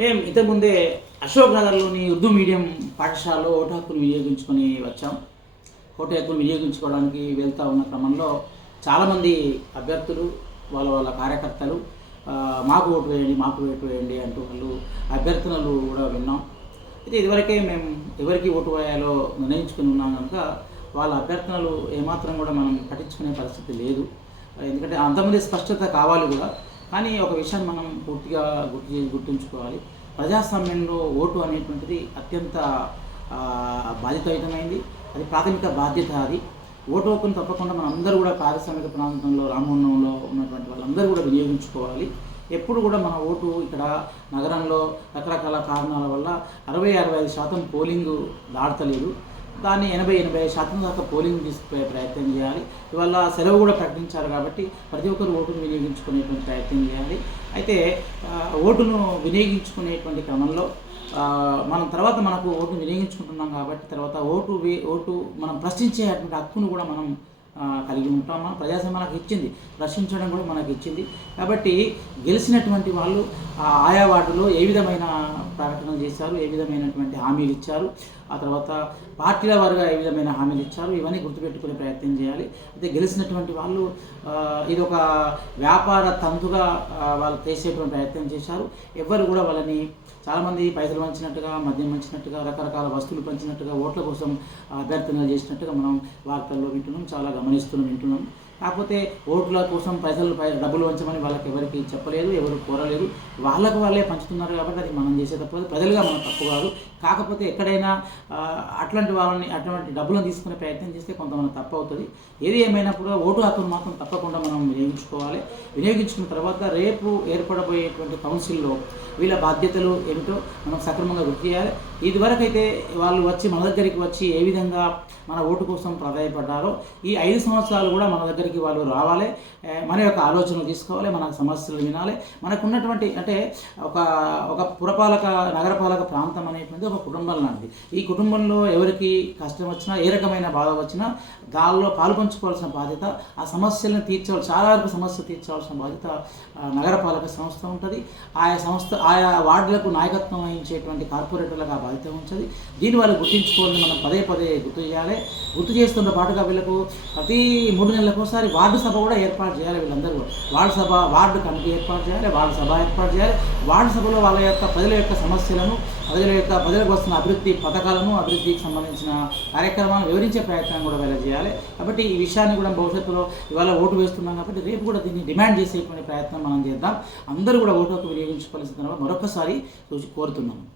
మేము ఇంతకుముందే అశోక్ నగర్లోని ఉర్దూ మీడియం పాఠశాలలో ఓటు హక్కును వినియోగించుకొని వచ్చాం. ఓటు హక్కును వినియోగించుకోవడానికి వెళ్తూ ఉన్న క్రమంలో చాలామంది అభ్యర్థులు వాళ్ళ వాళ్ళ కార్యకర్తలు మాకు ఓటు వేయండి, మాకు ఓటు వేయండి అంటూ వాళ్ళు అభ్యర్థనలు కూడా విన్నాం. అయితే ఇదివరకే మేము ఎవరికి ఓటు వేయాలో నిర్ణయించుకుని ఉన్నాం కనుక వాళ్ళ అభ్యర్థనలు ఏమాత్రం కూడా మనం పట్టించుకునే పరిస్థితి లేదు. ఎందుకంటే అంతమంది స్పష్టత కావాలి కూడా. కానీ ఒక విషయాన్ని మనం పూర్తిగా గుర్తుంచుకోవాలి. ప్రజాస్వామ్యంలో ఓటు అనేటువంటిది అత్యంత బాధ్యతాయుతమైంది. అది ప్రాథమిక బాధ్యత. అది ఓటు హక్కును తప్పకుండా మనం అందరూ కూడా పారిశ్రామిక ప్రాంతంలో రామగుండంలో ఉన్నటువంటి వాళ్ళందరూ కూడా వినియోగించుకోవాలి. ఎప్పుడు కూడా మన ఓటు ఇక్కడ నగరంలో రకరకాల కారణాల వల్ల 60-65% పోలింగ్ దాటలేదు. దాన్ని 80-85% దాకా పోలింగ్ తీసుకుపోయే ప్రయత్నం చేయాలి. ఇవాళ సెలవు కూడా ప్రకటించారు కాబట్టి ప్రతి ఒక్కరు ఓటును వినియోగించుకునేటువంటి ప్రయత్నం చేయాలి. అయితే ఓటును వినియోగించుకునేటువంటి క్రమంలో మనం తర్వాత మనకు ఓటును వినియోగించుకుంటున్నాం కాబట్టి తర్వాత ఓటు మనం ప్రశ్నించేటువంటి హక్కును కూడా మనం కలిగి ఉంటాం. మన ప్రజాస్వామ్యం మనకు ఇచ్చింది, ప్రశ్నించడం కూడా మనకు ఇచ్చింది. కాబట్టి గెలిచినటువంటి వాళ్ళు ఆయా వార్డులో ఏ విధమైన ప్రకటనలు చేశారు, ఏ విధమైనటువంటి హామీలు ఇచ్చారు, ఆ తర్వాత పార్టీల వారుగా ఏ విధమైన హామీలు ఇచ్చారు, ఇవన్నీ గుర్తుపెట్టుకునే ప్రయత్నం చేయాలి. అయితే గెలిచినటువంటి వాళ్ళు ఇది ఒక వ్యాపార తంతుగా వాళ్ళు చేసేటువంటి ప్రయత్నం చేశారు. ఎవ్వరు కూడా వాళ్ళని చాలామంది పైసలు పంచినట్టుగా, మద్యం పంచినట్టుగా, రకరకాల వస్తువులు పంచినట్టుగా, ఓట్ల కోసం అభ్యర్థనలు చేసినట్టుగా మనం వార్తల్లో వింటున్నాం, చాలా వింటున్నాం. కాకపోతే ఓట్ల కోసం డబ్బులు పంచమని వాళ్ళకి ఎవరికి చెప్పలేదు, ఎవరు కోరలేదు. వాళ్ళకు వాళ్ళే పంచుతున్నారు కాబట్టి అది మనం చేసే తప్పు, ప్రజలుగా మనం తప్పు కాదు. కాకపోతే ఎక్కడైనా అటువంటి డబ్బులను తీసుకునే ప్రయత్నం చేస్తే కొంతమంది తప్పు అవుతుంది. ఏది ఏమైనప్పుడు ఓటు హక్కును మాత్రం తప్పకుండా మనం వినియోగించుకోవాలి. వినియోగించుకున్న తర్వాత రేపు ఏర్పడబోయేటువంటి కౌన్సిల్లో వీళ్ళ బాధ్యతలు ఏమిటో మనం సక్రమంగా గుర్తు చేయాలి. ఇదివరకైతే వాళ్ళు మన దగ్గరికి వచ్చి ఏ విధంగా మన ఓటు కోసం ప్రాధాన్యపడ్డారో ఈ 5 సంవత్సరాలు కూడా మన దగ్గరికి వాళ్ళు రావాలి. మన యొక్క ఆలోచనలు తీసుకోవాలి, మన సమస్యలు వినాలి. మనకున్నటువంటి అంటే ఒక నగరపాలక ప్రాంతం అనేటువంటి ఒక కుటుంబం లాంటిది. ఈ కుటుంబంలో ఎవరికి కష్టం వచ్చినా, ఏ రకమైన బాధ వచ్చినా దానిలో పాల్పంచుకోవాల్సిన బాధ్యత, ఆ సమస్యలను చాలా వరకు సమస్య తీర్చవలసిన బాధ్యత నగరపాలక సంస్థ ఉంటుంది. ఆయా వార్డులకు నాయకత్వం వహించేటువంటి కార్పొరేటర్లకు ఆ బాధ్యత ఉంటుంది. దీన్ని వాళ్ళు గుర్తించుకోవాలని మనం పదే గుర్తు చేయాలి. గుర్తు చేస్తున్న పాటుగా వీళ్ళకు ప్రతి 3 నెలలకు ఒకసారి వార్డు సభ కూడా ఏర్పాటు చేయాలి. వీళ్ళందరూ వార్డు కమిటీ ఏర్పాటు చేయాలి, వార్డు సభ ఏర్పాటు చేయాలి. వార్డు సభలో ప్రజల యొక్క సమస్యలను, ప్రజలకు వస్తున్న అభివృద్ధి పథకాలను, అభివృద్ధికి సంబంధించిన కార్యక్రమాలను వివరించే ప్రయత్నం కూడా వీళ్ళు చేయాలి. కాబట్టి ఈ విషయాన్ని కూడా భవిష్యత్తులో ఇవాళ ఓటు వేస్తున్నాం కాబట్టి రేపు కూడా దీన్ని డిమాండ్ చేసేటువంటి ప్రయత్నం మనం చేద్దాం. అందరూ కూడా ఓటు హక్కు వినియోగించుకోవాల్సిన మరొకసారి కోరుతున్నాం.